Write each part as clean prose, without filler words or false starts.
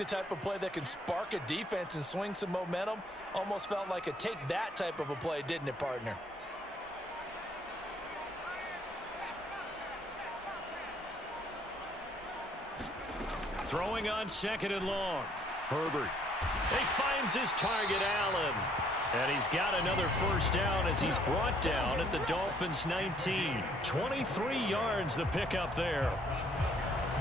the type of play that can spark a defense and swing some momentum. Almost felt like a take that type of a play, didn't it, partner? Throwing on 2nd and long. Herbert. He finds his target, Allen. And he's got another first down as he's brought down at the Dolphins' 19. 23 yards the pickup there.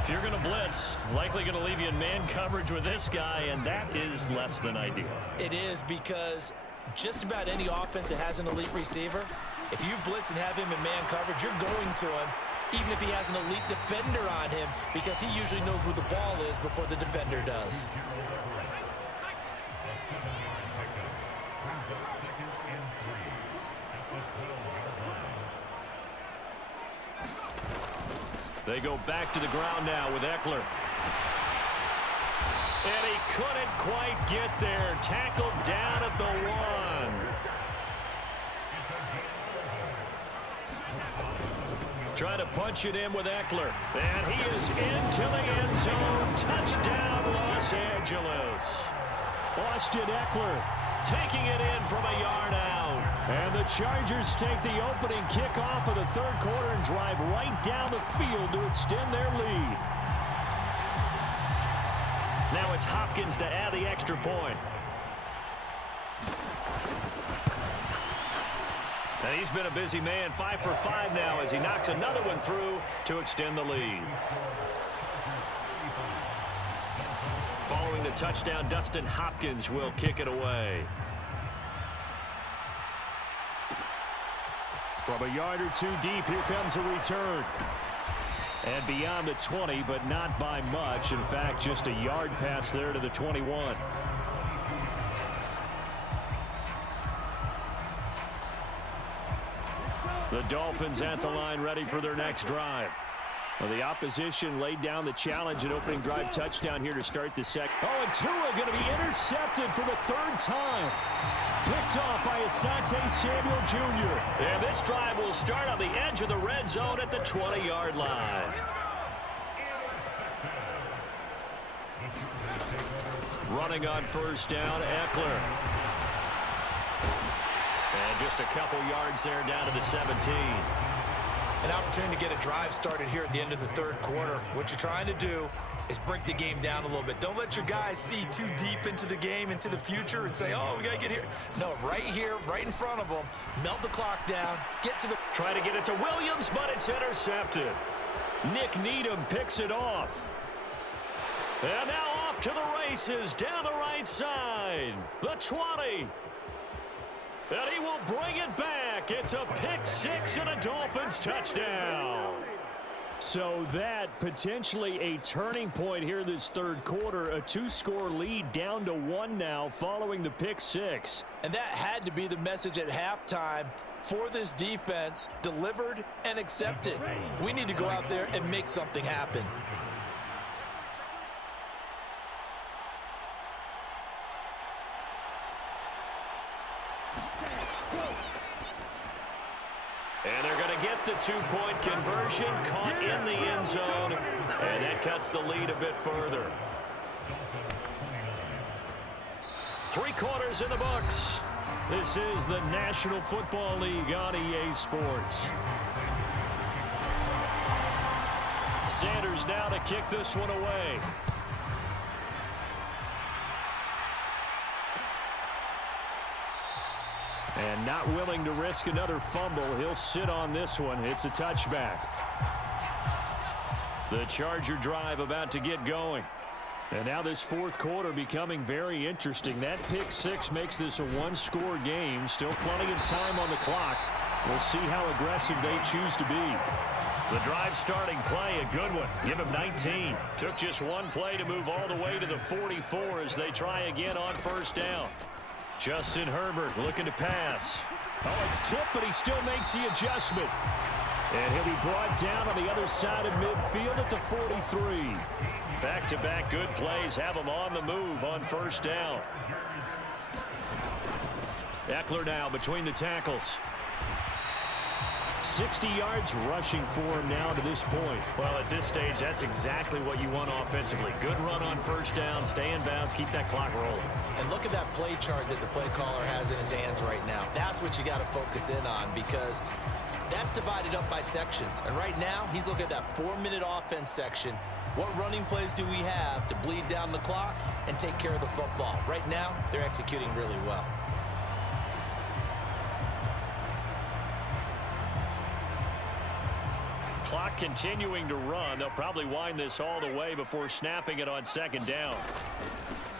If you're going to blitz, likely going to leave you in man coverage with this guy, and that is less than ideal. It is, because just about any offense that has an elite receiver, if you blitz and have him in man coverage, you're going to him, even if he has an elite defender on him, because he usually knows where the ball is before the defender does. They go back to the ground now with Eckler. And he couldn't quite get there. Tackled down at the 1. Try to punch it in with Eckler. And he is into the end zone. Touchdown, Los Angeles. Austin Eckler taking it in from a yard out. And the Chargers take the opening kickoff of the third quarter and drive right down the field to extend their lead. Now it's Hopkins to add the extra point. And he's been a busy man, 5 for 5 now as he knocks another one through to extend the lead. Following the touchdown, Dustin Hopkins will kick it away. From a yard or two deep, here comes a return. And beyond the 20, but not by much. In fact, just a yard pass there to the 21. The Dolphins at the line, ready for their next drive. Well, the opposition laid down the challenge at opening drive touchdown here to start the second. Oh, and Tua going to be intercepted for the 3rd time. Picked off by Asante Samuel Jr. And this drive will start on the edge of the red zone at the 20-yard line. Running on first down, Eckler. And just a couple yards there down to the 17. An opportunity to get a drive started here at the end of the third quarter. What you're trying to do is break the game down a little bit. Don't let your guys see too deep into the game, into the future, and say, oh, we got to get here. No, right here, right in front of them. Melt the clock down. Get to the... Try to get it to Williams, but it's intercepted. Nick Needham picks it off. And now off to the races down the right side. The 20. And he will bring it back. It's a pick 6 and a Dolphins touchdown. So that potentially a turning point here this third quarter. A 2-score lead down to 1 now following the pick 6. And that had to be the message at halftime for this defense. Delivered and accepted. We need to go out there and make something happen. And they're going to get the 2-point conversion, caught in the end zone, and that cuts the lead a bit further. 3 quarters in the books. This is the National Football League on EA Sports. Sanders now to kick this one away. And not willing to risk another fumble. He'll sit on this one. It's a touchback. The Charger drive about to get going. And now this fourth quarter becoming very interesting. That pick 6 makes this a 1-score game. Still plenty of time on the clock. We'll see how aggressive they choose to be. The drive starting play, a good one. Give him 19. Took just one play to move all the way to the 44 as they try again on first down. Justin Herbert looking to pass. Oh, it's tipped, but he still makes the adjustment. And he'll be brought down on the other side of midfield at the 43. Back-to-back good plays have him on the move on first down. Eckler now between the tackles. 60 yards rushing for him now to this point. Well, at this stage, that's exactly what you want offensively. Good run on first down, stay in bounds, keep that clock rolling. And look at that play chart that the play caller has in his hands right now. That's what you got to focus in on, because that's divided up by sections. And right now, he's looking at that 4-minute offense section. What running plays do we have to bleed down the clock and take care of the football? Right now, they're executing really well. Clock continuing to run. They'll probably wind this all the way before snapping it on second down.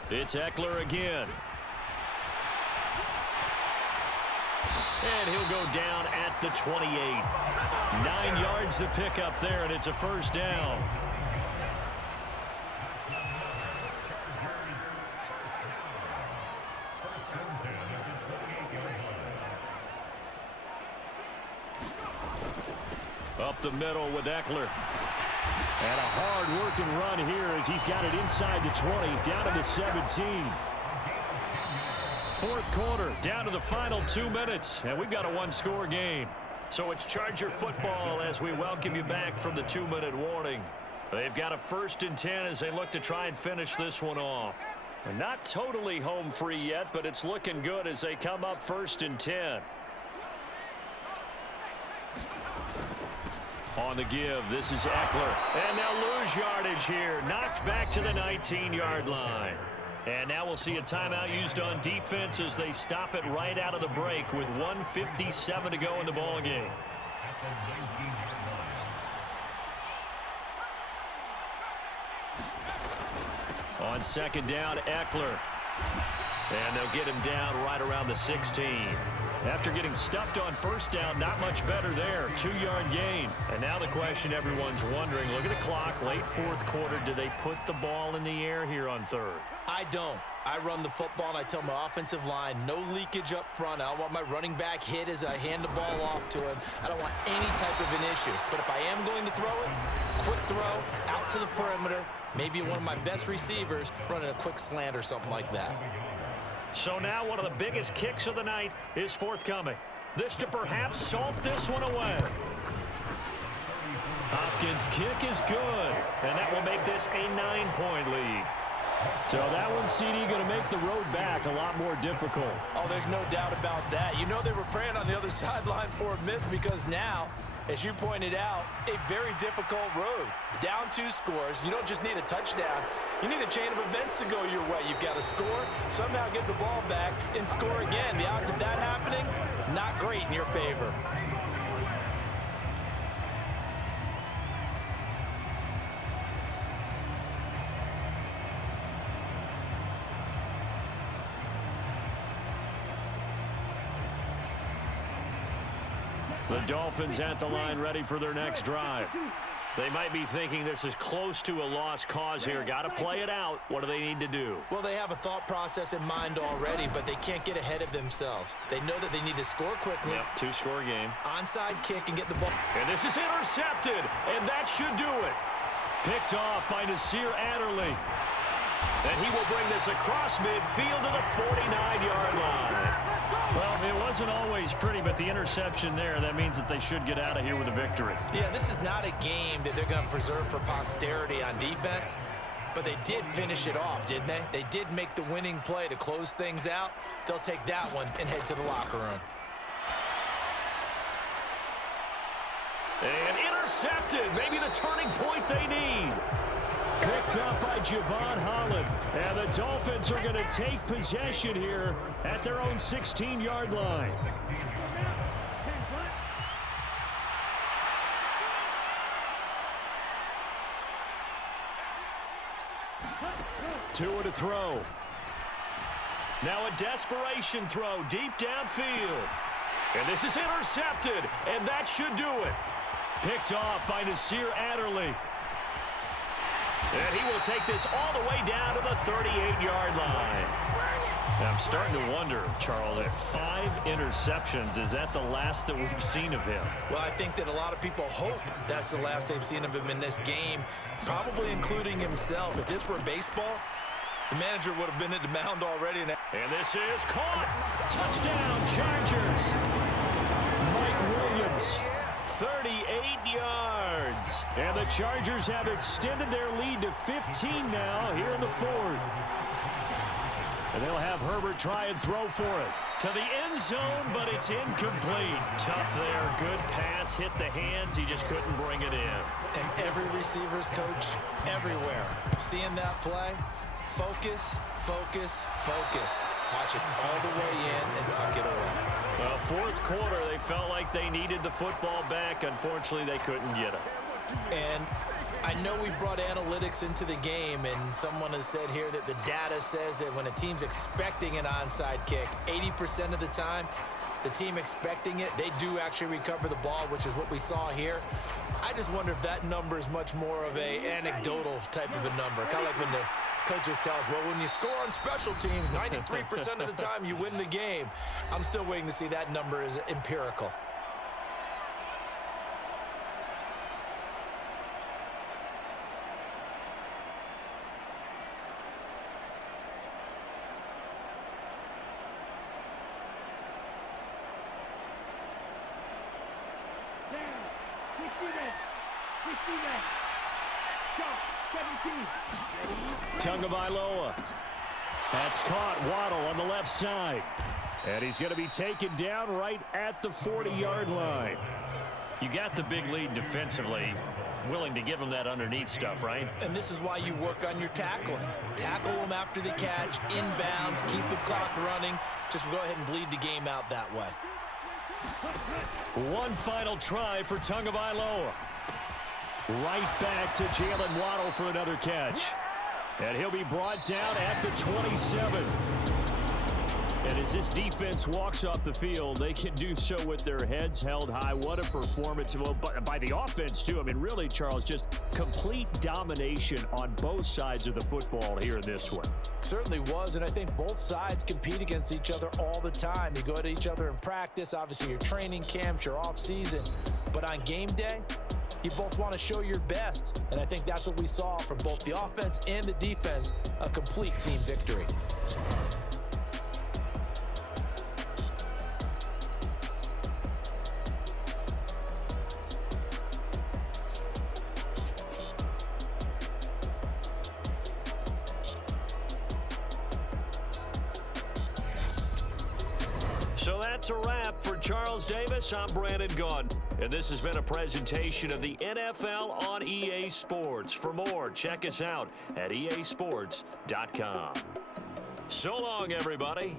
It's Eckler again. And he'll go down at the 28. 9 yards to pick up there, and it's a first down. Up the middle with Eckler. And a hard-working run here as he's got it inside the 20, down to the 17. Fourth quarter, down to the final 2 minutes, and we've got a one-score game. So it's Charger football as we welcome you back from the 2-minute warning. They've got a 1st and 10 as they look to try and finish this one off. And not totally home free yet, but it's looking good as they come up 1st and 10. On the give, this is Eckler. And they'll lose yardage here. Knocked back to the 19-yard line. And now we'll see a timeout used on defense as they stop it right out of the break with 1:57 to go in the ball game. On second down, Eckler. And they'll get him down right around the 16. After getting stuffed on first down, not much better there. 2-yard gain. And now the question everyone's wondering, look at the clock, late fourth quarter. Do they put the ball in the air here on third? I don't. I run the football, and I tell my offensive line, no leakage up front. I don't want my running back hit as I hand the ball off to him. I don't want any type of an issue. But if I am going to throw it, quick throw, out to the perimeter, maybe one of my best receivers running a quick slant or something like that. So now one of the biggest kicks of the night is forthcoming. This to perhaps salt this one away. Hopkins' kick is good, and that will make this a 9-point lead. So that one, CD, going to make the road back a lot more difficult. Oh, there's no doubt about that. You know they were praying on the other sideline for a miss, because now, as you pointed out, a very difficult road. Down 2 scores. You don't just need a touchdown. You need a chain of events to go your way. You've got to score, somehow get the ball back, and score again. The odds of that happening, not great in your favor. The Dolphins at the line ready for their next drive. They might be thinking this is close to a lost cause here. Got to play it out. What do they need to do? Well, they have a thought process in mind already, but they can't get ahead of themselves. They know that they need to score quickly. Yep, 2-score game. Onside kick and get the ball. And this is intercepted, and that should do it. Picked off by Nasir Adderley. And he will bring this across midfield to the 49-yard line. Well, it wasn't always pretty, but the interception there, that means that they should get out of here with a victory. Yeah, this is not a game that they're going to preserve for posterity on defense, but they did finish it off, didn't they? They did make the winning play to close things out. They'll take that one and head to the locker room. And intercepted, maybe the turning point they need. Picked up by Javon Holland. And the Dolphins are going to take possession here at their own 16-yard line. Tua to throw. Now a desperation throw deep downfield. And this is intercepted, and that should do it. Picked off by Nasir Adderley. And he will take this all the way down to the 38-yard line. Now, I'm starting to wonder, Charles, at 5 interceptions, is that the last that we've seen of him? Well, I think that a lot of people hope that's the last they've seen of him in this game, probably including himself. If this were baseball, the manager would have been at the mound already. And this is caught. Touchdown, Chargers. Mike Williams 38 yards. And the Chargers have extended their lead to 15 now here in the fourth. And they'll have Herbert try and throw for it. To the end zone, but it's incomplete. Tough there. Good pass. Hit the hands. He just couldn't bring it in. And every receiver's coach everywhere. Seeing that play, focus, focus, focus. Watch it all the way in and tuck it away. Well, fourth quarter, they felt like they needed the football back. Unfortunately, they couldn't get it. And I know we brought analytics into the game, and someone has said here that the data says that when a team's expecting an onside kick, 80% of the time, the team expecting it, they do actually recover the ball, which is what we saw here. I just wonder if that number is much more of a anecdotal type of a number. Kind of like when the coaches tell us, well, when you score on special teams, 93% of the time you win the game. I'm still waiting to see that number is empirical. Tagovailoa. That's caught. Waddle on the left side. And he's going to be taken down right at the 40-yard line. You got the big lead defensively. Willing to give him that underneath stuff, right? And this is why you work on your tackling. Tackle them after the catch, inbounds, keep the clock running. Just go ahead and bleed the game out that way. One final try for Tagovailoa. Right back to Jalen Waddle for another catch. And he'll be brought down at the 27. And as this defense walks off the field, they can do so with their heads held high. What a performance. Well, by the offense, too. I mean, really, Charles, just complete domination on both sides of the football here in this one. Certainly was, and I think both sides compete against each other all the time. You go at each other in practice, obviously your training camps, your off-season. But on game day, you both want to show your best, and I think that's what we saw from both the offense and the defense, a complete team victory. So that's a wrap for Charles Davis. I'm Brandon Gunn. And this has been a presentation of the NFL on EA Sports. For more, check us out at easports.com. So long, everybody.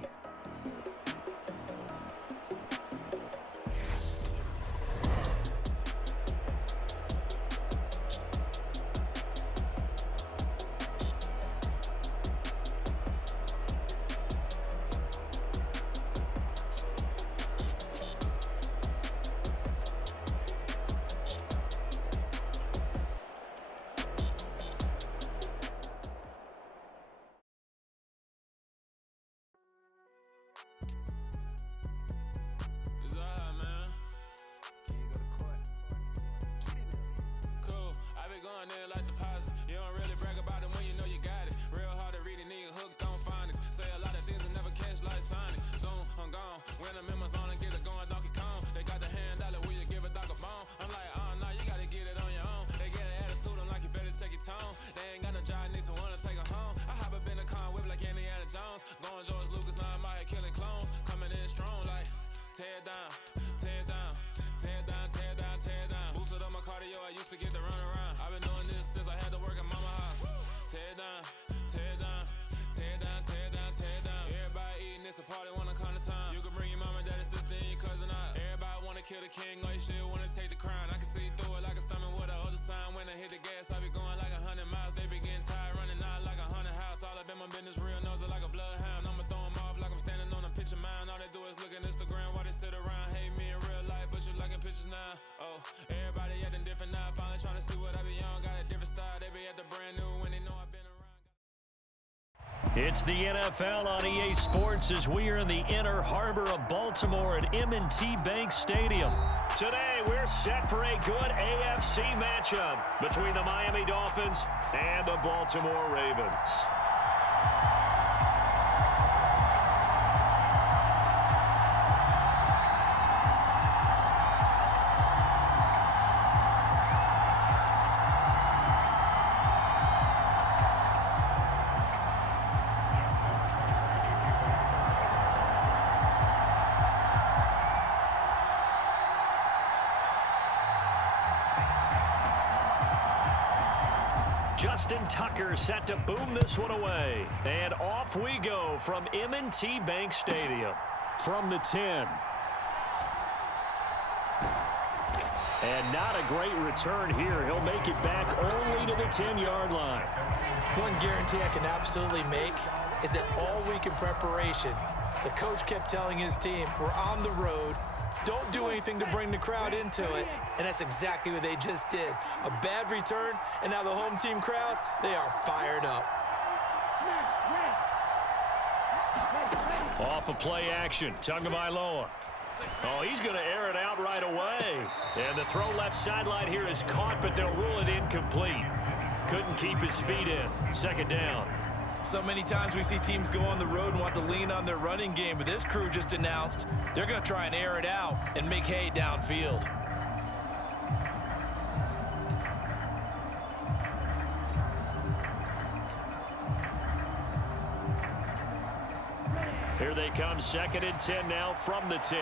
It's the NFL on EA Sports as we are in the inner harbor of Baltimore at M&T Bank Stadium. Today, we're set for a good AFC matchup between the Miami Dolphins and the Baltimore Ravens. Justin Tucker set to boom this one away. And off we go from M&T Bank Stadium. From the 10. And not a great return here. He'll make it back only to the 10-yard line. One guarantee I can absolutely make is that all week in preparation, the coach kept telling his team, we're on the road, don't do anything to bring the crowd into it, and that's exactly what they just did. A bad return, and now the home team crowd, they are fired up. Off of play action, Tagovailoa. Oh, he's going to air it out right away. And the throw left sideline here is caught, but they'll rule it incomplete. Couldn't keep his feet in. Second down. So many times we see teams go on the road and want to lean on their running game, but this crew just announced they're going to try and air it out and make hay downfield. Here they come, 2nd and 10 now from the 10.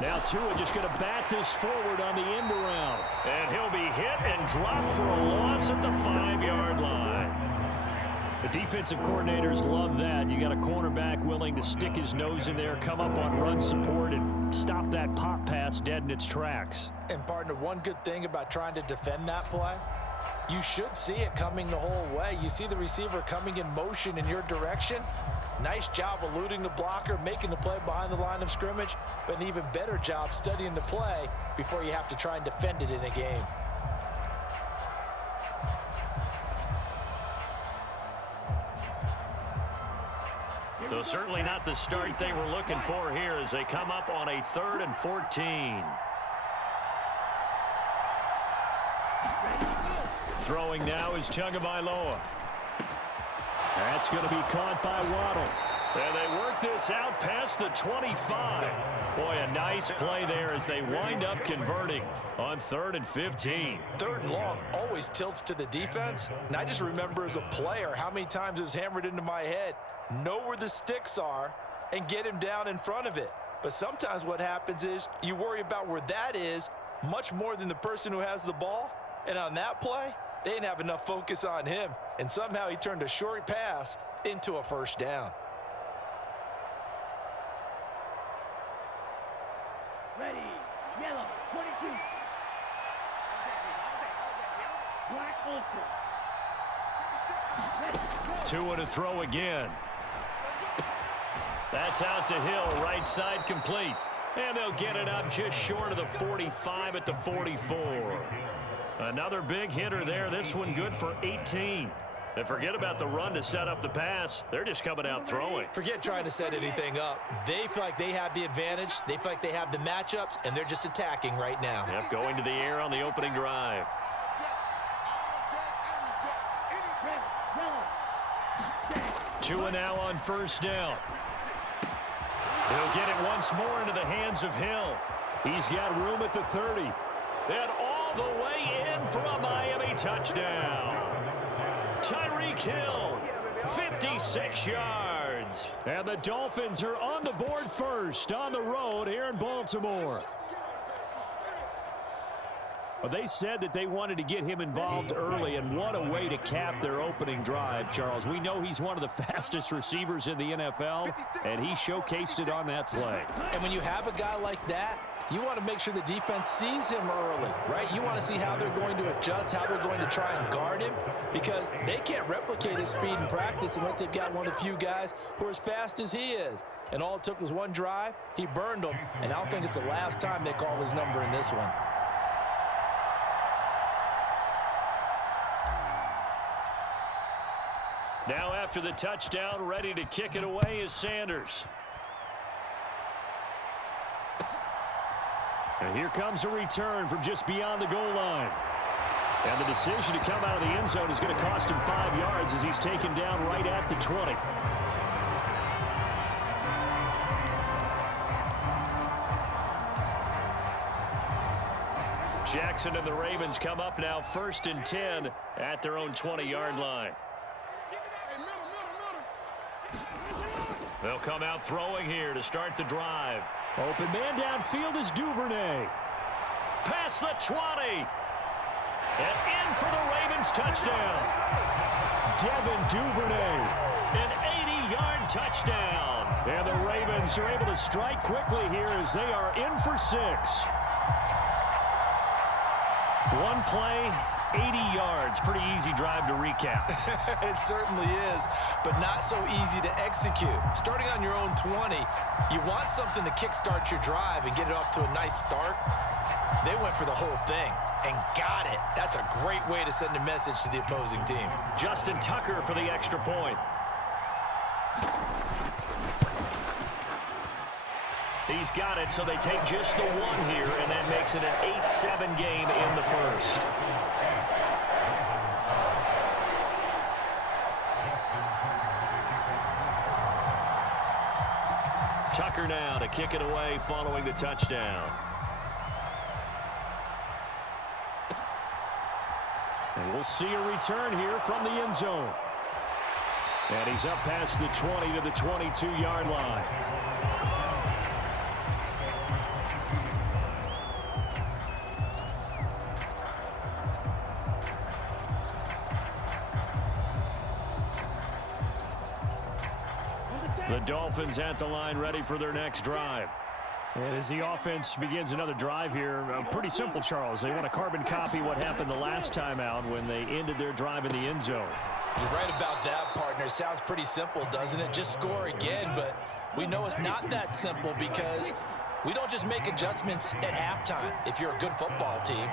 Now Tua just going to bat this forward on the end around. And he'll be hit and dropped for a loss at the 5-yard line. The defensive coordinators love that. You got a cornerback willing to stick his nose in there, come up on run support, and stop that pop pass dead in its tracks. And partner, one good thing about trying to defend that play, you should see it coming the whole way. You see the receiver coming in motion in your direction. Nice job eluding the blocker, making the play behind the line of scrimmage, but an even better job studying the play before you have to try and defend it in a game. So certainly not the start they were looking for here as they come up on a 3rd and 14. Throwing now is Tagovailoa. That's going to be caught by Waddle. And they work this out past the 25. Boy, a nice play there as they wind up converting on 3rd and 15. 3rd and long always tilts to the defense. And I just remember as a player how many times it was hammered into my head. Know where the sticks are and get him down in front of it. But sometimes what happens is you worry about where that is much more than the person who has the ball. And on that play, they didn't have enough focus on him. And somehow he turned a short pass into a 1st down. Ready, yellow, 22. Black ultra. Tua to throw again. That's out to Hill, right side complete. And they'll get it up just short of the 45 at the 44. Another big hitter there. This one good for 18. And forget about the run to set up the pass. They're just coming out throwing. Forget trying to set anything up. They feel like they have the advantage. They feel like they have the matchups, and they're just attacking right now. Yep, going to the air on the opening drive. Tua now on 1st down. He'll get it once more into the hands of Hill. He's got room at the 30. And all the way in for a Miami touchdown. Tyreek Hill, 56 yards. And the Dolphins are on the board first on the road here in Baltimore. Well, they said that they wanted to get him involved early, and what a way to cap their opening drive, Charles. We know he's one of the fastest receivers in the NFL, and he showcased it on that play. And when you have a guy like that, you want to make sure the defense sees him early, right? You want to see how they're going to adjust, how they're going to try and guard him, because they can't replicate his speed in practice unless they've got one of the few guys who are as fast as he is. And all it took was one drive. He burned them, and I don't think it's the last time they call his number in this one. Now after the touchdown, ready to kick it away is Sanders. And here comes a return from just beyond the goal line. And the decision to come out of the end zone is going to cost him 5 yards as he's taken down right at the 20. Jackson and the Ravens come up now 1st and 10 at their own 20-yard line. They'll come out throwing here to start the drive. Open man downfield is Duvernay. Past the 20. And in for the Ravens touchdown. Devin Duvernay. An 80-yard touchdown. And the Ravens are able to strike quickly here as they are in for 6. One play, 80 yards. Pretty easy drive to recap. It certainly is, but not so easy to execute. Starting on your own 20, you want something to kickstart your drive and get it off to a nice start. They went for the whole thing and got it. That's a great way to send a message to the opposing team. Justin Tucker for the extra point. He's got it, so they take just the one here, and that makes it an 8-7 game in the first. Tucker now to kick it away following the touchdown. And we'll see a return here from the end zone. And he's up past the 20 to the 22-yard line. The Dolphins at the line, ready for their next drive. And as the offense begins another drive here, pretty simple, Charles. They want to carbon copy what happened the last time out when they ended their drive in the end zone. You're right about that, partner. Sounds pretty simple, doesn't it? Just score again, but we know it's not that simple because we don't just make adjustments at halftime. If you're a good football team,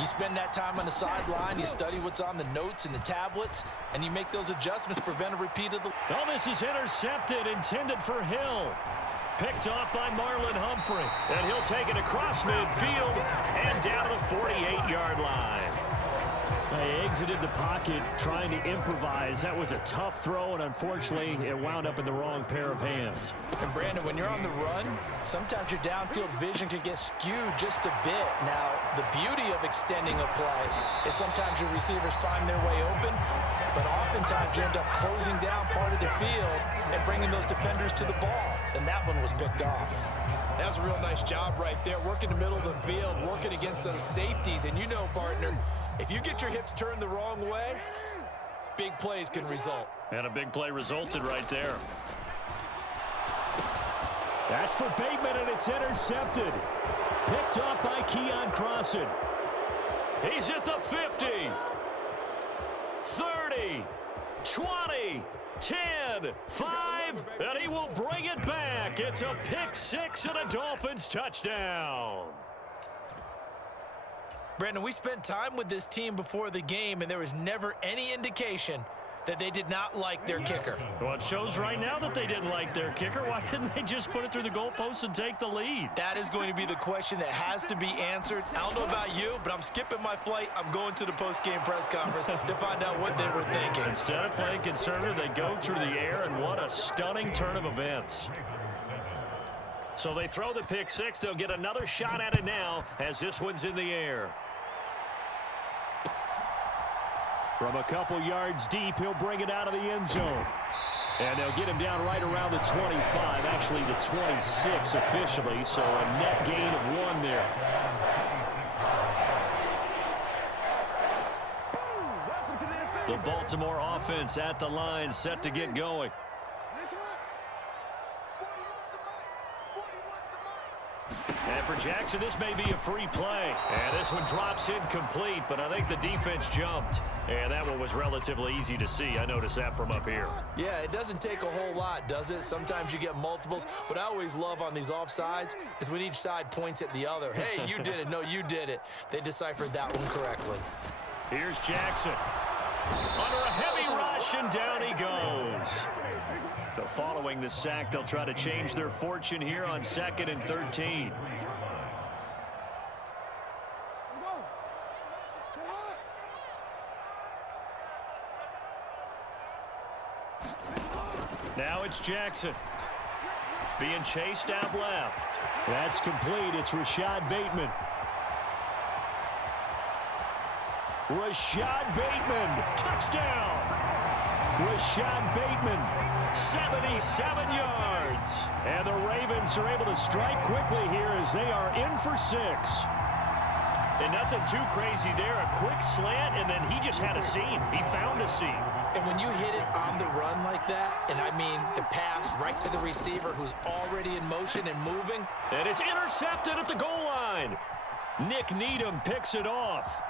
you spend that time on the sideline, you study what's on the notes and the tablets, and you make those adjustments to prevent a repeat of the... Oh, this is intercepted, intended for Hill. Picked off by Marlon Humphrey. And he'll take it across midfield and down to the 48-yard line. They exited the pocket trying to improvise. That was a tough throw, and unfortunately, it wound up in the wrong pair of hands. And Brandon, when you're on the run, sometimes your downfield vision can get skewed just a bit. Now, the beauty of extending a play is sometimes your receivers find their way open, but oftentimes you end up closing down part of the field and bringing those defenders to the ball, and that one was picked off. That's a real nice job right there, working the middle of the field, working against those safeties, and you know, partner, if you get your hips turned the wrong way, big plays can result. And a big play resulted right there. That's for Bateman, and it's intercepted. Picked off by Keon Crossan. He's at the 50, 30, 20, 10, 5, and he will bring it back. It's a pick six and a Dolphins touchdown. Brandon, we spent time with this team before the game, and there was never any indication that they did not like their kicker. Well, it shows right now that they didn't like their kicker. Why didn't they just put it through the goalpost and take the lead? That is going to be the question that has to be answered. I don't know about you, but I'm skipping my flight. I'm going to the post-game press conference to find out what they were thinking. Instead of playing conservative, they go through the air, and what a stunning turn of events. So they throw the pick six. They'll get another shot at it now as this one's in the air. From a couple yards deep, he'll bring it out of the end zone. And they'll get him down right around the 25, actually the 26 officially, so a net gain of 1 there. The Baltimore offense at the line, set to get going. And for Jackson, this may be a free play. And this one drops incomplete, but I think the defense jumped. And that one was relatively easy to see. I noticed that from up here. Yeah, it doesn't take a whole lot, does it? Sometimes you get multiples. What I always love on these offsides is when each side points at the other. Hey, you did it. No, you did it. They deciphered that one correctly. Here's Jackson. Under a heavy rush, and down he goes. So following the sack, they'll try to change their fortune here on 2nd and 13. Now it's Jackson. Being chased out left. That's complete. It's Rashad Bateman. Rashad Bateman. Touchdown! Rashad Bateman 77 yards. And the Ravens are able to strike quickly here as they are in for 6. And nothing too crazy there. A quick slant, and then he just had a seam. He found a seam. And when you hit it on the run like that, and I mean the pass right to the receiver who's already in motion and moving. And it's intercepted at the goal line. Nick Needham picks it off.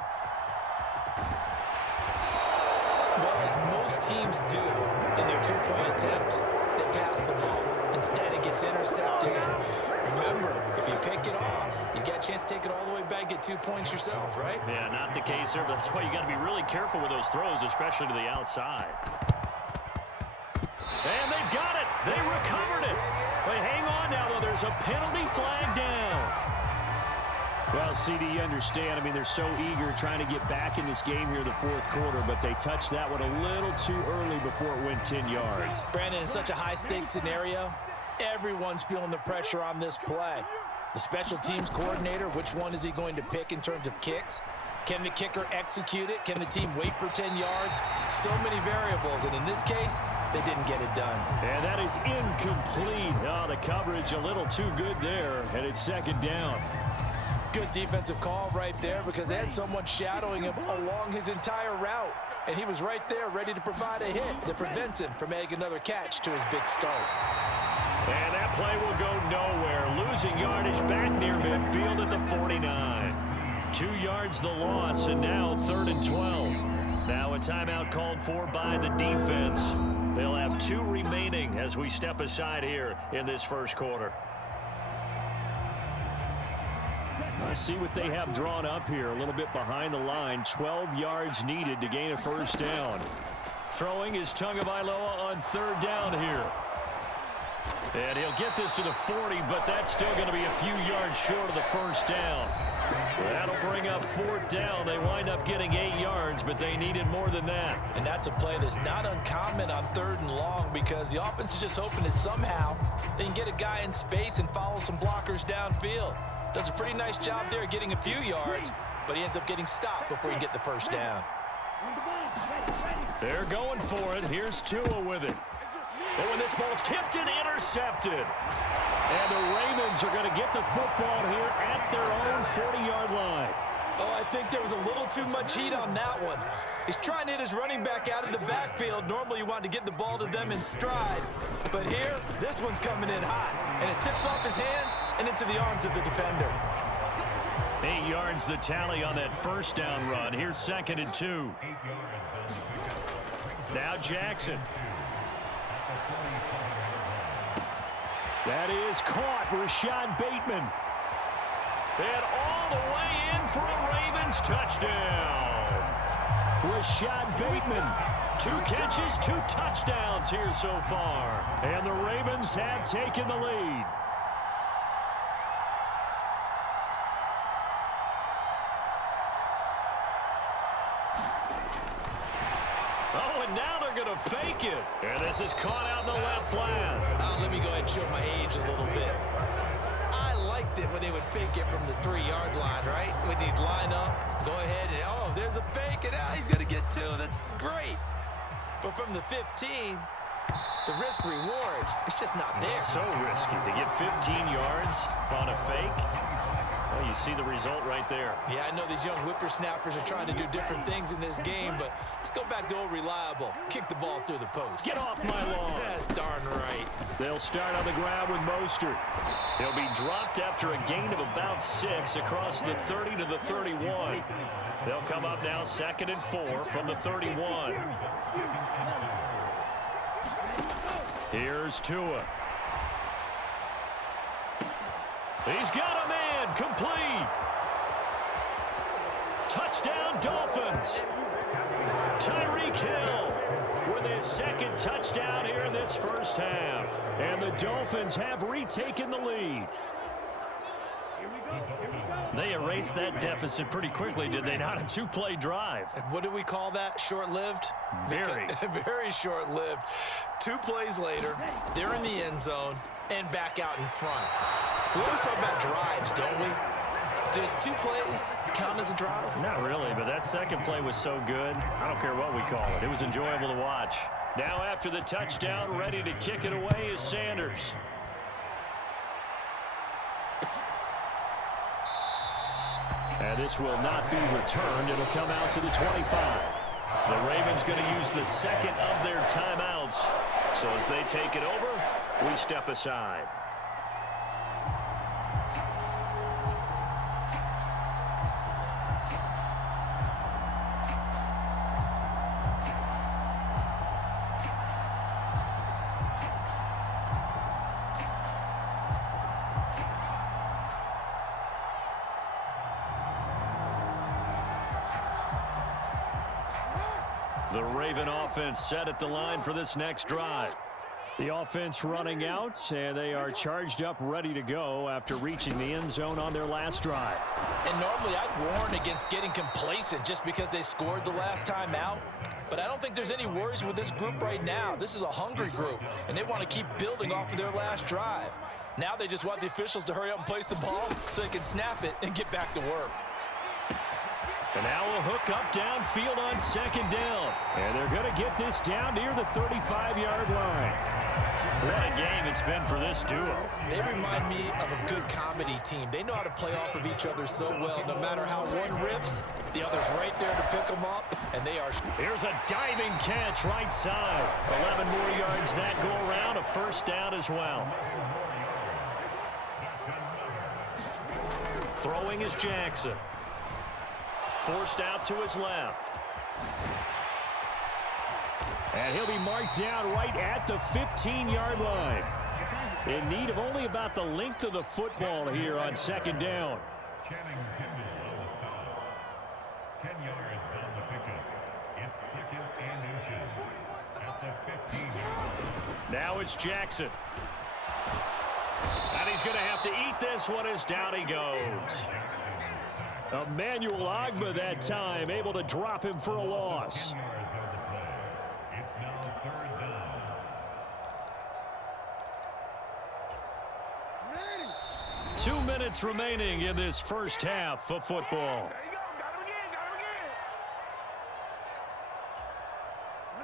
Well, as most teams do in their two-point attempt, they pass the ball. Instead, it gets intercepted. And remember, if you pick it off, you get a chance to take it all the way back, get 2 points yourself, right? Yeah, not the case there, but that's why you got to be really careful with those throws, especially to the outside. And they've got it. They recovered it. But hang on now, though. There's a penalty flag down. Well, CD, you understand. I mean, they're so eager trying to get back in this game here in the fourth quarter, but they touched that one a little too early before it went 10 yards. Brandon, in such a high-stakes scenario, everyone's feeling the pressure on this play. The special teams coordinator, which one is he going to pick in terms of kicks? Can the kicker execute it? Can the team wait for 10 yards? So many variables, and in this case, they didn't get it done. And that is incomplete. Oh, the coverage a little too good there, and it's second down. Good defensive call right there because they had someone shadowing him along his entire route, and he was right there ready to provide a hit that prevents him from making another catch to his big start. And that play will go nowhere. Losing yardage back near midfield at the 49. 2 yards the loss, and now 3rd and 12. Now a timeout called for by the defense. They'll have 2 remaining as we step aside here in this first quarter. Let's see what they have drawn up here. A little bit behind the line. 12 yards needed to gain a first down. Throwing is Tagovailoa on 3rd down here. And he'll get this to the 40, but that's still going to be a few yards short of the first down. That'll bring up 4th down. They wind up getting 8 yards, but they needed more than that. And that's a play that's not uncommon on 3rd and long because the offense is just hoping that somehow they can get a guy in space and follow some blockers downfield. Does a pretty nice job there getting a few yards, but he ends up getting stopped before he can get the first down. They're going for it. Here's Tua with it. Oh, and this ball's tipped and intercepted. And the Ravens are going to get the football here at their own 40-yard line. Oh, I think there was a little too much heat on that one. He's trying to hit his running back out of the backfield. Normally you want to get the ball to them in stride. But here, this one's coming in hot. And it tips off his hands and into the arms of the defender. 8 yards the tally on that first down run. Here's 2nd and 2. Now Jackson. That is caught. Rashad Bateman. And all the way in for a Ravens touchdown. Rashad Bateman. 2 catches, 2 touchdowns here so far. And the Ravens have taken the lead. Oh, and now they're going to fake it. And this is caught out in the left flat. Let me go ahead and show my age a little bit. I liked it when they would fake it from the 3-yard line, right? When they'd line up, go ahead and, oh, there's a fake, and he's going to get 2. That's great. But from the 15, the risk-reward, it's just not there. So risky to get 15 yards on a fake. Well, you see the result right there. Yeah, I know these young whippersnappers are trying to do different things in this game, but let's go back to old reliable. Kick the ball through the post. Get off my lawn. That's darn right. They'll start on the ground with Mostert. He'll be dropped after a gain of about 6 across the 30 to the 31. They'll come up now 2nd and 4 from the 31. Here's Tua. He's got a man, complete. Touchdown, Dolphins. Tyreek Hill with his 2nd touchdown here in this first half. And the Dolphins have retaken the lead. They erased that deficit pretty quickly, did they not? A 2-play drive. What do we call that? Short-lived? Very. Very short-lived. 2 plays later, they're in the end zone and back out in front. We always talk about drives, don't we? Does 2 plays count as a drive? Not really, but that 2nd play was so good. I don't care what we call it. It was enjoyable to watch. Now after the touchdown, ready to kick it away is Sanders. And this will not be returned. It'll come out to the 25. The Ravens going to use the second of their timeouts. So as they take it over, we step aside. The Raven offense set at the line for this next drive. The offense running out, and they are charged up, ready to go after reaching the end zone on their last drive. And normally I'd warn against getting complacent just because they scored the last time out. But I don't think there's any worries with this group right now. This is a hungry group, and they want to keep building off of their last drive. Now they just want the officials to hurry up and place the ball so they can snap it and get back to work. And now a hook up downfield on second down. And they're going to get this down near the 35-yard line. What a game it's been for this duo. They remind me of a good comedy team. They know how to play off of each other so well. No matter how one riffs, the other's right there to pick them up, and they are. Here's a diving catch right side. 11 more yards that go around, a first down as well. Throwing is Jackson. Forced out to his left. And he'll be marked down right at the 15-yard line. In need of only about the length of the football here on second down. 10 yards on the pickup. It's second and inches at the 15. Now it's Jackson. And he's going to have to eat this one as down he goes. Emmanuel Ogbah that time, able to drop him for a loss. It's now third down. 2 minutes remaining in this first half of football.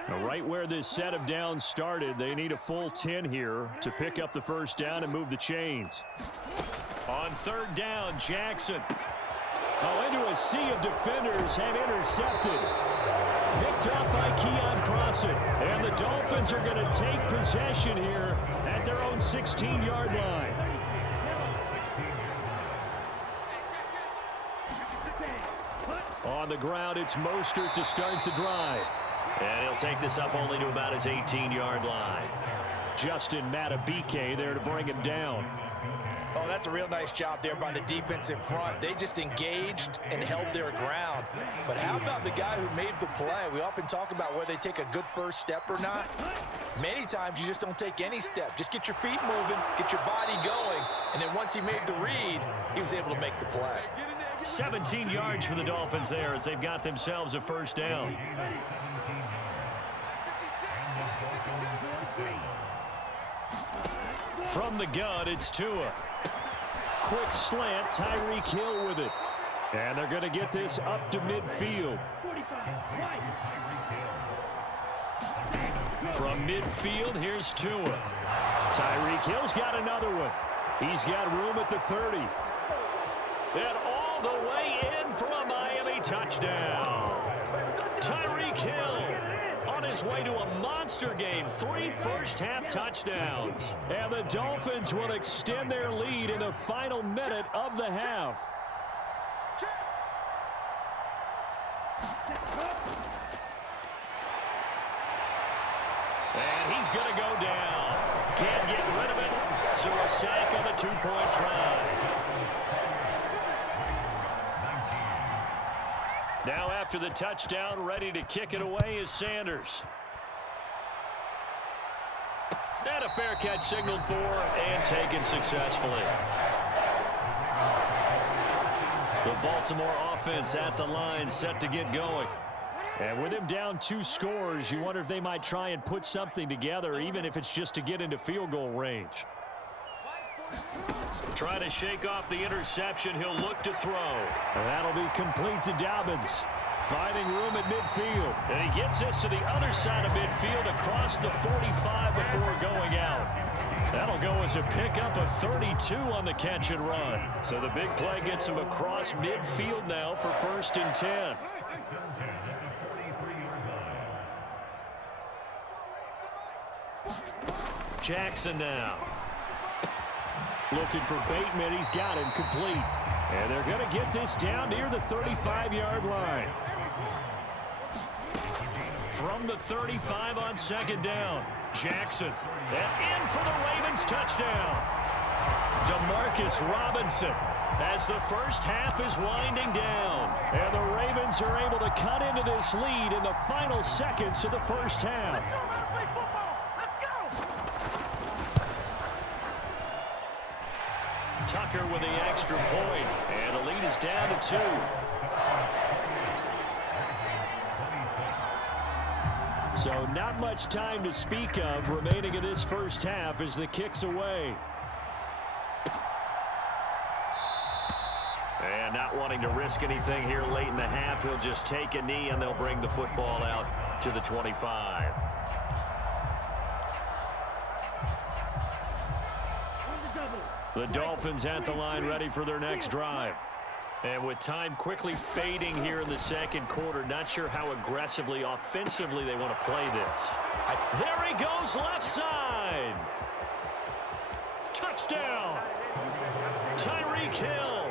Now, right where this set of downs started, they need a full 10 here to pick up the first down and move the chains. On third down, Jackson. Oh, into a sea of defenders and intercepted. Picked up by Keon Crossett. And the Dolphins are going to take possession here at their own 16-yard line. On the ground, it's Mostert to start the drive. And he'll take this up only to about his 18-yard line. Justin Matabike there to bring him down. Oh, that's a real nice job there by the defense in front. They just engaged and held their ground. But how about the guy who made the play? We often talk about whether they take a good first step or not. Many times you just don't take any step. Just get your feet moving, get your body going, and then once he made the read, he was able to make the play. 17 yards for the Dolphins there as they've got themselves a first down. From the gun, it's Tua. Quick slant, Tyreek Hill with it. And they're going to get this up to midfield. From midfield, here's Tua. Tyreek Hill's got another one. He's got room at the 30. And all the way in for a Miami touchdown. Tyreek Hill on his way to a monster game. 3 first-half touchdowns. And the Dolphins will extend their lead in the final minute of the half. And he's going to go down. Can't get rid of it. So a sack on the 2-point try. Now after the touchdown, ready to kick it away is Sanders. And a fair catch signaled for and taken successfully. The Baltimore offense at the line set to get going. And with him down 2 scores, you wonder if they might try and put something together, even if it's just to get into field goal range. Trying to shake off the interception. He'll look to throw. And that'll be complete to Dobbins. Finding room at midfield. And he gets this to the other side of midfield across the 45 before going out. That'll go as a pickup of 32 on the catch and run. So the big play gets him across midfield now for 1st and 10. Jackson now. Looking for Bateman. He's got him complete. And they're going to get this down near the 35-yard line. From the 35 on 2nd down. Jackson. And in for the Ravens touchdown. Demarcus Robinson as the first half is winding down. And the Ravens are able to cut into this lead in the final seconds of the first half. Tucker with the extra point, and the lead is down to 2. So not much time to speak of remaining in this first half as the kick's away. And not wanting to risk anything here late in the half, he'll just take a knee and they'll bring the football out to the 25. The Dolphins at the line ready for their next drive. And with time quickly fading here in the 2nd quarter, not sure how aggressively, offensively they want to play this. There he goes, left side. Touchdown. Tyreek Hill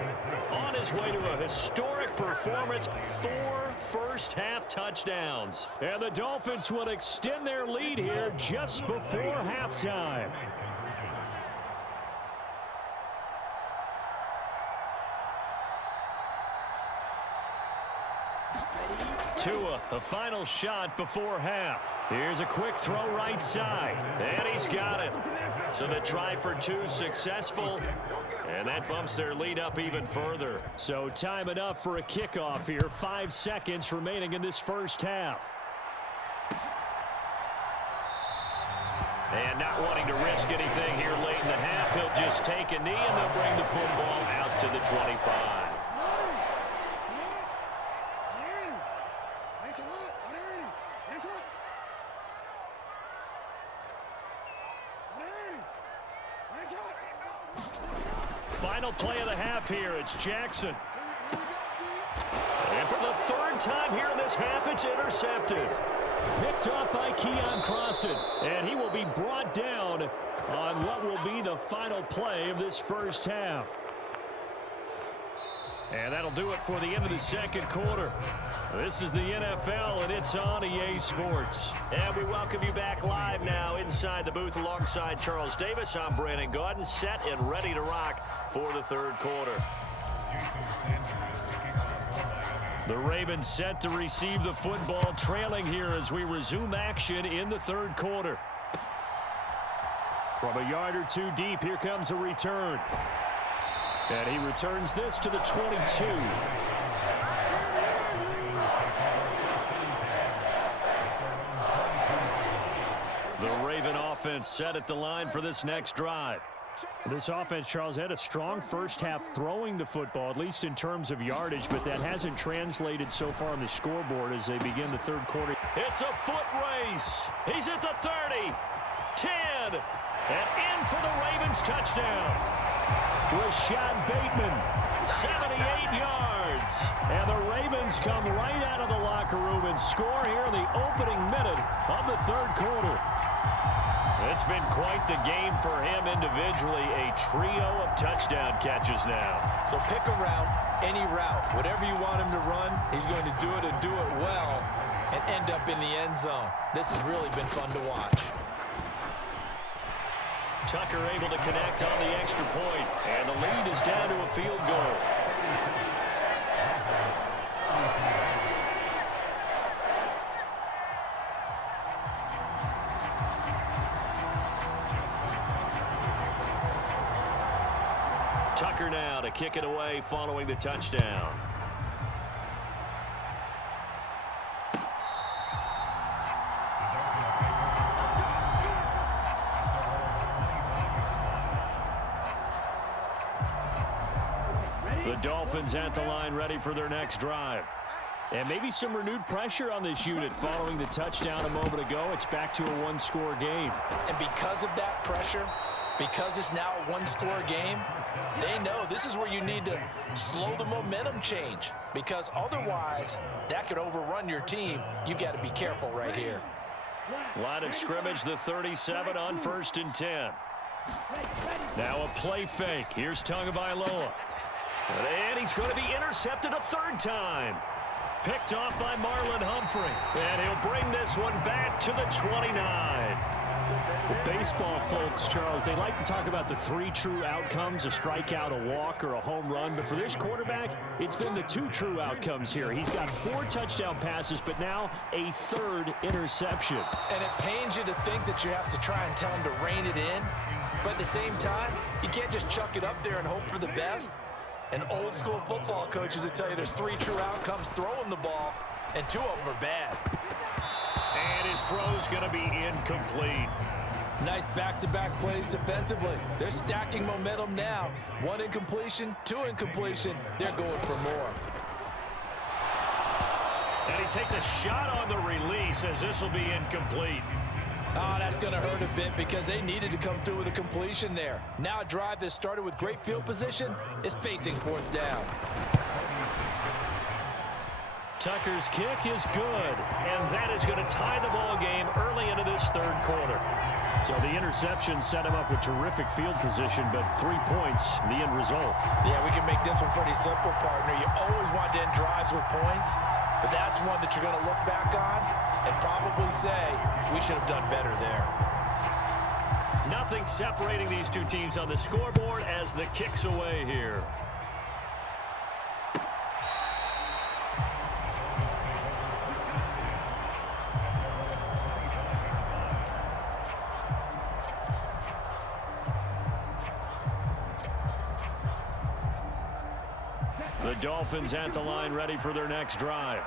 on his way to a historic performance. 4 first-half touchdowns. And the Dolphins will extend their lead here just before halftime. Tua, a final shot before half. Here's a quick throw right side. And he's got it. So the try for 2 successful. And that bumps their lead up even further. So time enough for a kickoff here. 5 seconds remaining in this first half. And not wanting to risk anything here late in the half, he'll just take a knee and they'll bring the football out to the 25. Final play of the half here. It's Jackson. And for the 3rd time here in this half, it's intercepted. Picked off by Keon Crossan. And he will be brought down on what will be the final play of this first half. And that'll do it for the end of the 2nd quarter. This is the NFL, and it's on EA Sports. And we welcome you back live now inside the booth alongside Charles Davis. I'm Brandon Gaudin, set and ready to rock for the 3rd quarter. The Ravens set to receive the football, trailing here as we resume action in the 3rd quarter. From a yard or 2 deep, here comes a return. And he returns this to the 22. The Raven offense set at the line for this next drive. This offense, Charles, had a strong first half throwing the football, at least in terms of yardage, but that hasn't translated so far on the scoreboard as they begin the 3rd quarter. It's a foot race. He's at the 30, 10, and in for the Ravens touchdown. Rashad Bateman, 78 yards. And the Ravens come right out of the locker room and score here in the opening minute of the 3rd quarter. It's been quite the game for him individually, a trio of touchdown catches now. So pick a route, any route. Whatever you want him to run, he's going to do it and do it well and end up in the end zone. This has really been fun to watch. Tucker able to connect on the extra point, and the lead is down to a field goal. Tucker now to kick it away following the touchdown. The Dolphins at the line ready for their next drive. And maybe some renewed pressure on this unit following the touchdown a moment ago. It's back to a one-score game. And because of that pressure, because it's now a one-score game, they know this is where you need to slow the momentum change, because otherwise that could overrun your team. You've got to be careful right here. Line of scrimmage, the 37 on 1st and 10. Now a play fake. Here's Tagovailoa. And he's going to be intercepted a third time. Picked off by Marlon Humphrey. And he'll bring this one back to the 29. The baseball folks, Charles, they like to talk about the 3 true outcomes, a strikeout, a walk, or a home run. But for this quarterback, it's been the 2 true outcomes here. He's got 4 touchdown passes, but now a 3rd interception. And it pains you to think that you have to try and tell him to rein it in. But at the same time, you can't just chuck it up there and hope for the best. And old school football coaches will tell you there's 3 true outcomes. Throw him the ball, and 2 of them are bad. And his throw's going to be incomplete. Nice back-to-back plays defensively. They're stacking momentum now. 1 incompletion, 2 incompletion. They're going for more. And he takes a shot on the release as this will be incomplete. Oh, that's going to hurt a bit because they needed to come through with a completion there. Now a drive that started with great field position is facing 4th down. Tucker's kick is good, and that is going to tie the ball game early into this 3rd quarter. So the interception set him up with terrific field position, but 3 points, the end result. Yeah, we can make this one pretty simple, partner. You always want to end drives with points, but that's one that you're going to look back on and probably say, we should have done better there. Nothing separating these 2 teams on the scoreboard as the kick's away here. The Dolphins at the line, ready for their next drive.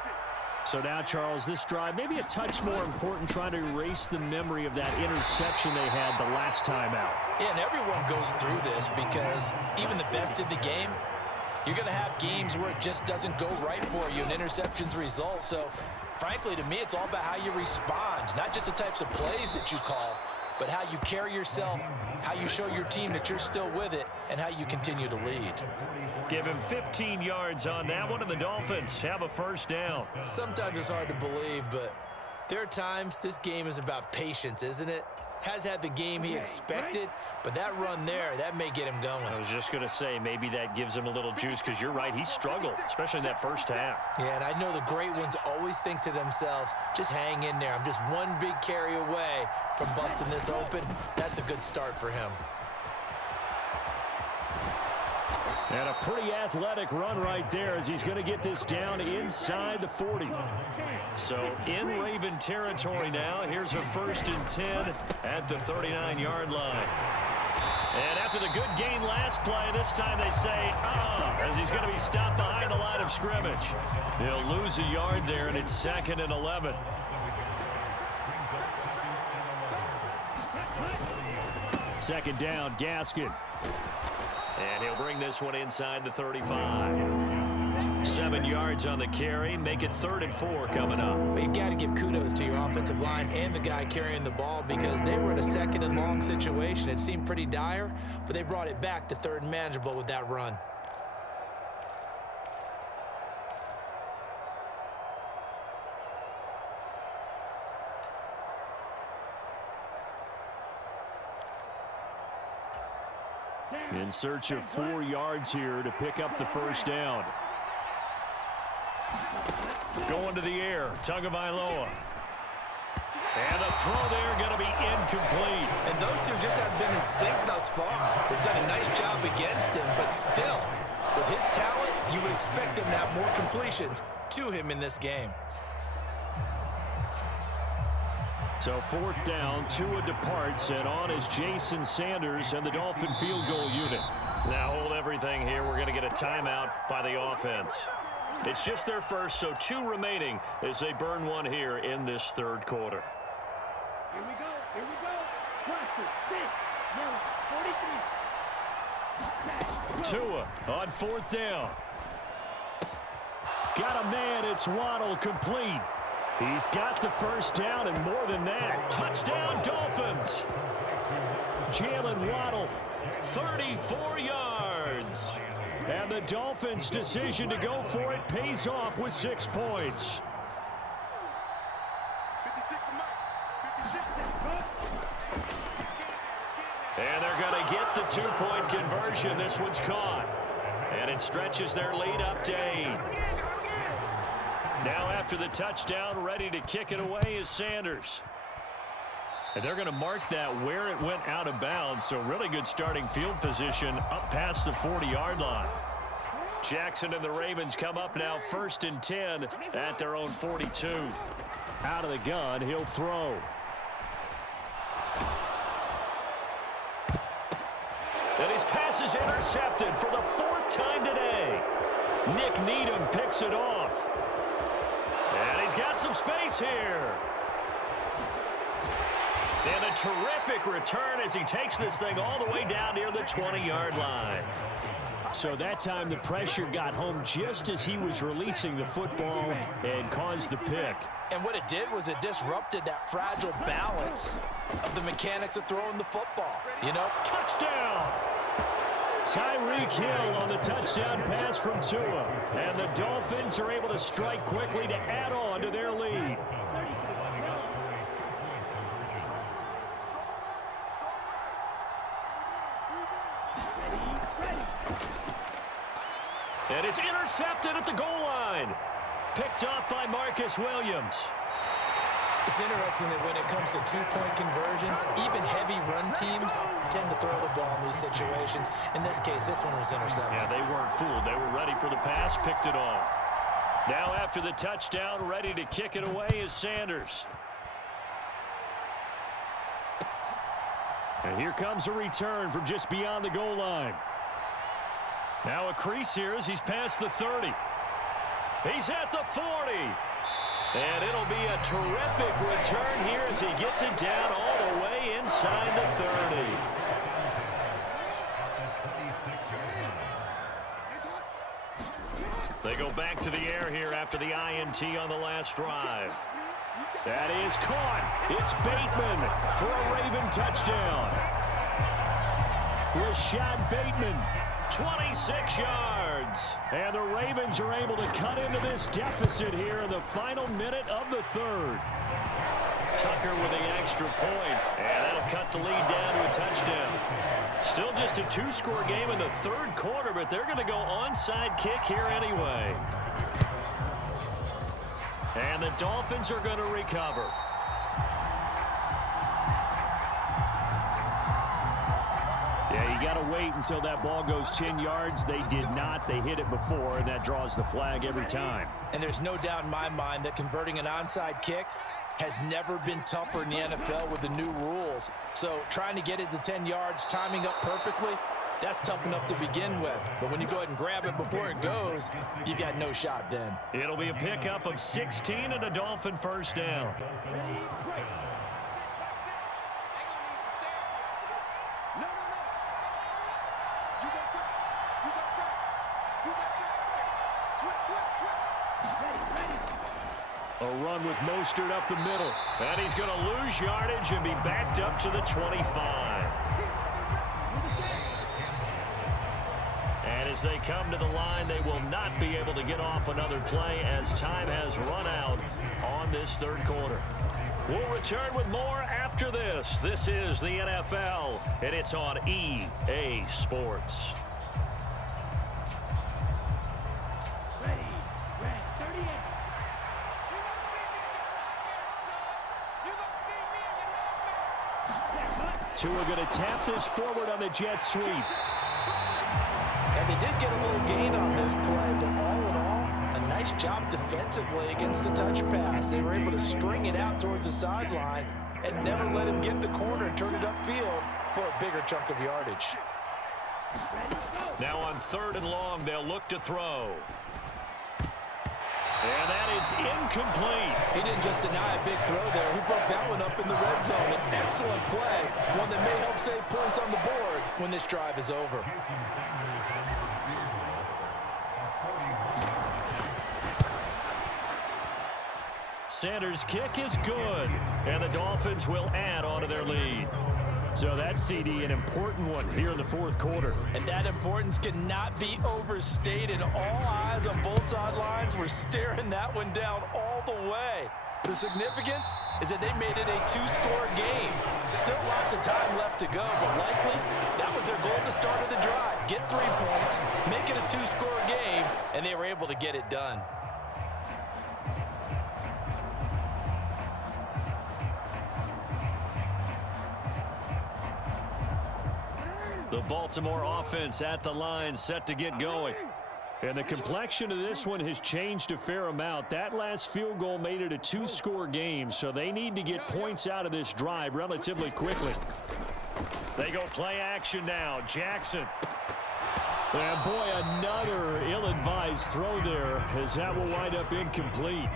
So now, Charles, this drive maybe a touch more important, trying to erase the memory of that interception they had the last time out. Yeah, and everyone goes through this because even the best in the game, you're going to have games where it just doesn't go right for you and interceptions result. So, frankly, to me, it's all about how you respond, not just the types of plays that you call, but how you carry yourself, how you show your team that you're still with it, and how you continue to lead. Give him 15 yards on that one, and the Dolphins have a 1st down. Sometimes it's hard to believe, but there are times this game is about patience, isn't it? Has had the game he expected, but that run there, that may get him going. I was just going to say, maybe that gives him a little juice, because you're right, he struggled, especially in that 1st half. Yeah, and I know the great ones always think to themselves, just hang in there. I'm just one big carry away from busting this open. That's a good start for him. And a pretty athletic run right there as he's going to get this down inside the 40. So in Raven territory now. Here's a 1st and 10 at the 39-yard line. And after the good gain last play, this time they say, as he's going to be stopped behind the line of scrimmage. They'll lose a yard there, and it's 2nd and 11. Second down, Gaskin. And he'll bring this one inside the 35. 7 yards on the carry. Make it 3rd and 4 coming up. But you got to give kudos to your offensive line and the guy carrying the ball because they were in a 2nd and long situation. It seemed pretty dire, but they brought it back to 3rd and manageable with that run. In search of 4 yards here to pick up the 1st down. Going to the air, Tagovailoa. And the throw there going to be incomplete. And those two just haven't been in sync thus far. They've done a nice job against him, but still, with his talent, you would expect him to have more completions to him in this game. So 4th down, Tua departs, and on is Jason Sanders and the Dolphin field goal unit. Now hold everything here. We're going to get a timeout by the offense. It's just their first, so 2 remaining as they burn one here in this 3rd quarter. Here we go. Here we go. Cluster, 6, no, 43. Tua on 4th down. Got a man. It's Waddle, complete. He's got the first down and more than that. Touchdown, Dolphins. Jalen Waddle, 34 yards. And the Dolphins' decision to go for it pays off with 6 points. And they're going to get the 2-point conversion. This one's caught. And it stretches their lead up to 8. Now after the touchdown, ready to kick it away is Sanders. And they're going to mark that where it went out of bounds. So really good starting field position up past the 40-yard line. Jackson and the Ravens come up now 1st and 10 at their own 42. Out of the gun, he'll throw. And his pass is intercepted for the 4th time today. Nick Needham picks it off. And he's got some space here. And a terrific return as he takes this thing all the way down near the 20-yard line. So that time the pressure got home just as he was releasing the football and caused the pick. And what it did was it disrupted that fragile balance of the mechanics of throwing the football. You know, touchdown! Tyreek Hill on the touchdown pass from Tua. And the Dolphins are able to strike quickly to add on to their lead. And it's intercepted at the goal line. Picked off by Marcus Williams. It's interesting that when it comes to 2-point conversions, even heavy run teams tend to throw the ball in these situations. In this case, this one was intercepted. Yeah, they weren't fooled. They were ready for the pass, picked it off. Now after the touchdown, ready to kick it away is Sanders. And here comes a return from just beyond the goal line. Now a crease here as he's past the 30. He's at the 40. And it'll be a terrific return here as he gets it down all the way inside the 30. They go back to the air here after the INT on the last drive. That is caught. It's Bateman for a Raven touchdown. Rashad Bateman, 26 yards. And the Ravens are able to cut into this deficit here in the final minute of the 3rd. Tucker with the extra point, and that'll cut the lead down to a touchdown. Still just a 2-score game in the 3rd quarter, but they're going to go onside kick here anyway. And the Dolphins are going to recover. Yeah, you got to wait until that ball goes 10 yards. They did not. They hit it before, and that draws the flag every time. And there's no doubt in my mind that converting an onside kick has never been tougher in the NFL with the new rules. So trying to get it to 10 yards, timing up perfectly, that's tough enough to begin with. But when you go ahead and grab it before it goes, you got no shot then. It'll be a pickup of 16 and a Dolphin first down. A run with Mostert up the middle. And he's going to lose yardage and be backed up to the 25. And as they come to the line, they will not be able to get off another play as time has run out on this 3rd quarter. We'll return with more after this. This is the NFL, and it's on EA Sports. Tua going to tap this forward on the jet sweep. And they did get a little gain on this play, but all in all, a nice job defensively against the touch pass. They were able to string it out towards the sideline and never let him get the corner and turn it upfield for a bigger chunk of yardage. Now on 3rd and long, they'll look to throw. And that is incomplete. He didn't just deny a big throw there. He broke that one up in the red zone. An excellent play, one that may help save points on the board when this drive is over. Sanders' kick is good. And the Dolphins will add on to their lead. So that's, CD, an important one here in the fourth quarter. And that importance cannot be overstated. All eyes on both sidelines were staring that one down all the way. The significance is that they made it a two-score game. Still lots of time left to go, but likely that was their goal at the start of the drive. Get 3 points, make it a two-score game, and they were able to get it done. The Baltimore offense at the line, set to get going. And the complexion of this one has changed a fair amount. That last field goal made it a two-score game, so they need to get points out of this drive relatively quickly. They go play action now. Jackson. And boy, another ill-advised throw there, as that will wind up incomplete.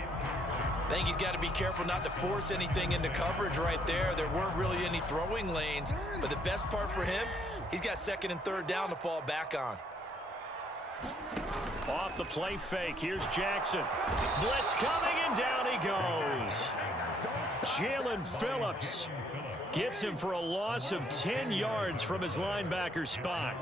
I think he's got to be careful not to force anything into coverage right there. There weren't really any throwing lanes, but the best part for him, he's got second and third down to fall back on. Off the play fake, here's Jackson. Blitz coming, and down he goes. Jalen Phillips gets him for a loss of 10 yards from his linebacker spot.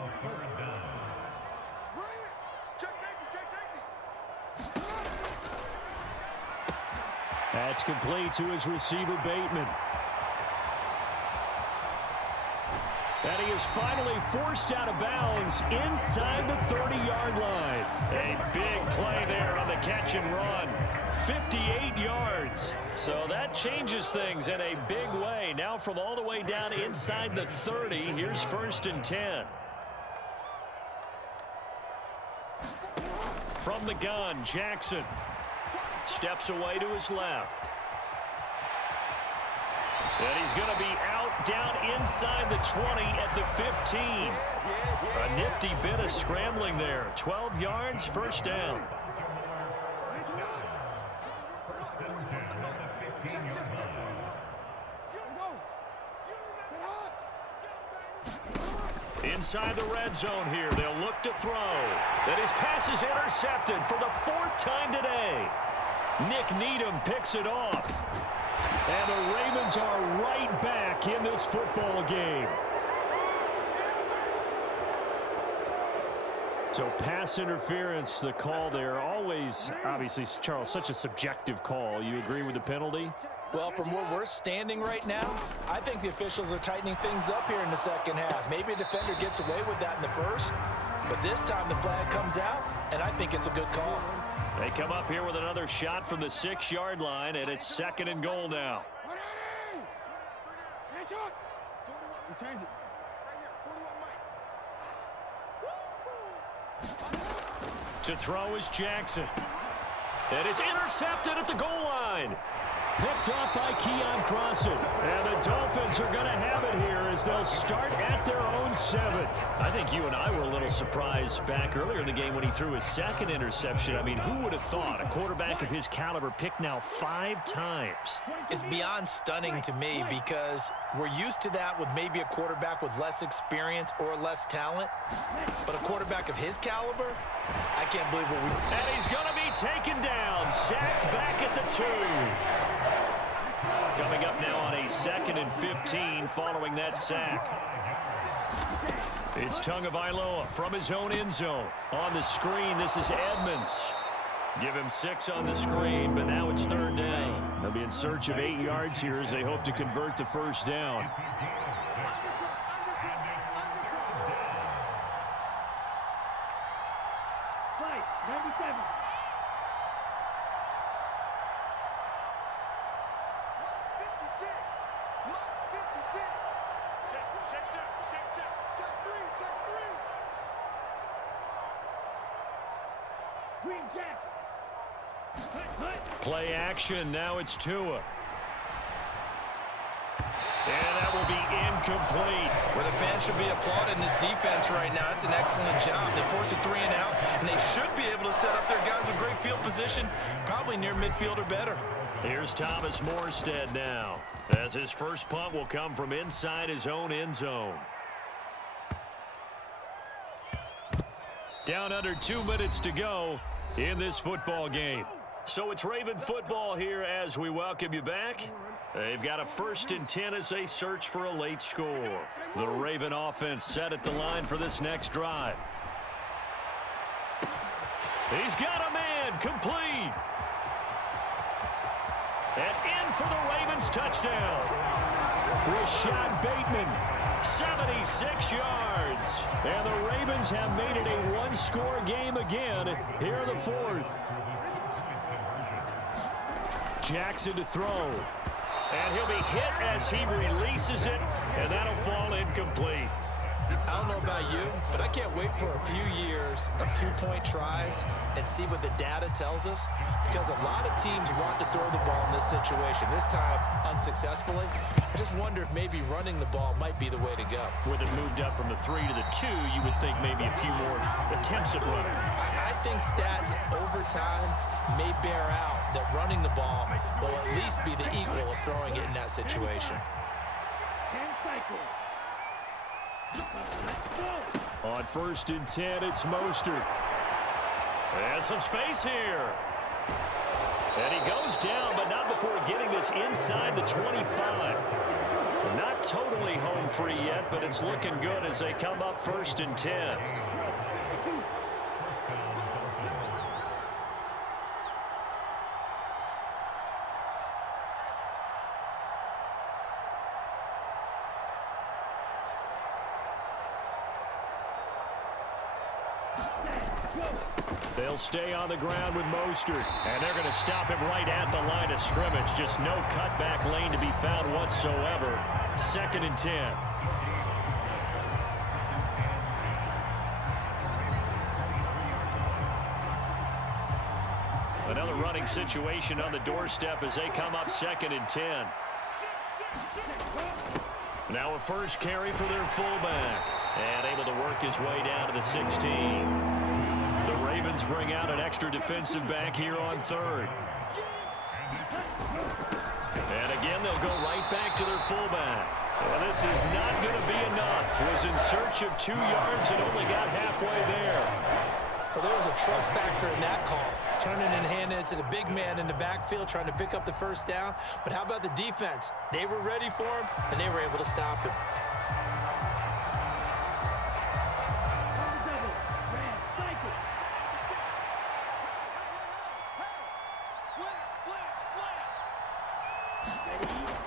That's complete to his receiver, Bateman. And he is finally forced out of bounds inside the 30-yard line. A big play there on the catch and run. 58 yards. So that changes things in a big way. Now from all the way down inside the 30, here's 1st and 10. From the gun, Jackson steps away to his left. And he's going to be out down inside the 20 at the 15. A nifty bit of scrambling there. 12 yards, first down. Inside the red zone here, they'll look to throw. And his pass is intercepted for the 4th time today. Nick Needham picks it off. And the Ravens are right back in this football game. So pass interference, the call there. Always, obviously, Charles, such a subjective call. You agree with the penalty? Well, from where we're standing right now, I think the officials are tightening things up here in the second half. Maybe a defender gets away with that in the first, but this time the flag comes out, and I think it's a good call. They come up here with another shot from the 6-yard line, and it's 2nd and goal now. To throw is Jackson. And it's intercepted at the goal line. Picked off by Keon Crossan. And the Dolphins are going to have it here as they'll start at their own 7. I think you and I were a little surprised back earlier in the game when he threw his 2nd interception. I mean, who would have thought a quarterback of his caliber picked now 5 times? It's beyond stunning to me because we're used to that with maybe a quarterback with less experience or less talent. But a quarterback of his caliber, I can't believe what we... And he's going to be taken down, sacked back at the 2. Coming up now on a 2nd and 15 following that sack. It's Tagovailoa from his own end zone. On the screen, this is Edmonds. Give him 6 on the screen, but now it's 3rd down. They'll be in search of 8 yards here as they hope to convert the first down. Play, 97. Play action, now it's Tua. And that will be incomplete. Well, the fans should be applauding this defense right now. It's an excellent job. They force a 3 and out, and they should be able to set up their guys with great field position, probably near midfield or better. Here's Thomas Morstead now, as his first punt will come from inside his own end zone. Down under 2 minutes to go in this football game. So it's Raven football here as we welcome you back. They've got a 1st and 10 as they search for a late score. The Raven offense set at the line for this next drive. He's got a man, complete. And in for the Ravens touchdown. Rashad Bateman, 76 yards. And the Ravens have made it a one-score game again here in the 4th. Jackson to throw. And he'll be hit as he releases it, and that'll fall incomplete. I don't know about you, but I can't wait for a few years of 2-point tries and see what the data tells us, because a lot of teams want to throw the ball in this situation, this time unsuccessfully. I just wonder if maybe running the ball might be the way to go. With it moved up from the 3 to the 2, you would think maybe a few more attempts at running. I think stats over time may bear out that running the ball will at least be the equal of throwing it in that situation. On 1st and 10, it's Mostert. And some space here. And he goes down, but not before getting this inside the 25. Not totally home free yet, but it's looking good as they come up 1st and 10. They'll stay on the ground with Mostert, and they're going to stop him right at the line of scrimmage. Just no cutback lane to be found whatsoever. 2nd and 10. Another running situation on the doorstep as they come up 2nd and 10. Now a first carry for their fullback, and able to work his way down to the 16. The Ravens bring out an extra defensive back here on 3rd. And again, they'll go right back to their fullback. And this is not going to be enough. Was in search of 2 yards and only got halfway there. Well, there was a trust factor in that call. Turning and handing it to the big man in the backfield, trying to pick up the first down. But how about the defense? They were ready for him, and they were able to stop him.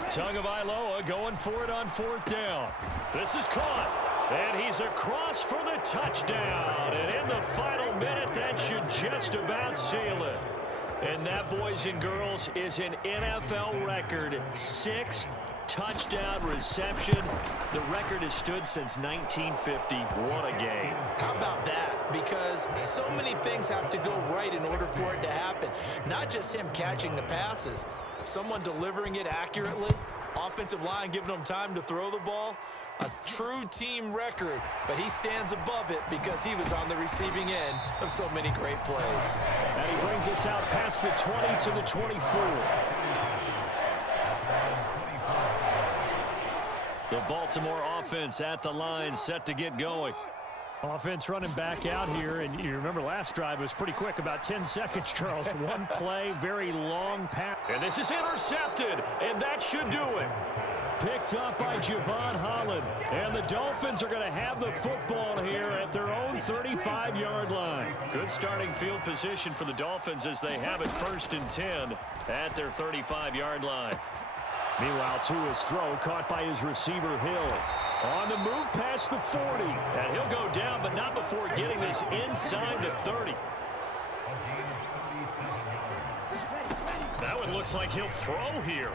Tagovailoa going for it on 4th down. This is caught, and he's across for the touchdown. And in the final minute, that should just about seal it. And that, boys and girls, is an NFL record 6th touchdown reception. The record has stood since 1950. What a game. How about that? Because so many things have to go right in order for it to happen. Not just him catching the passes, someone delivering it accurately, offensive line giving him time to throw the ball. A true team record, but he stands above it because he was on the receiving end of so many great plays. And he brings us out past the 20 to the 24. The Baltimore offense at the line, set to get going. Offense running back out here, and you remember last drive was pretty quick, about 10 seconds, Charles. One play, very long pass. And this is intercepted, and that should do it. Picked up by Javon Holland. And the Dolphins are going to have the football here at their own 35-yard line. Good starting field position for the Dolphins as they have it 1st and 10 at their 35-yard line. Meanwhile, Tua's throw caught by his receiver, Hill. On the move past the 40. And he'll go down, but not before getting this inside the 30. That one looks like he'll throw here.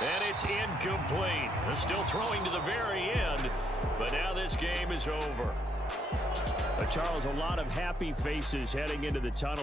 And it's incomplete. They're still throwing to the very end, but now this game is over. Charles, a lot of happy faces heading into the tunnel.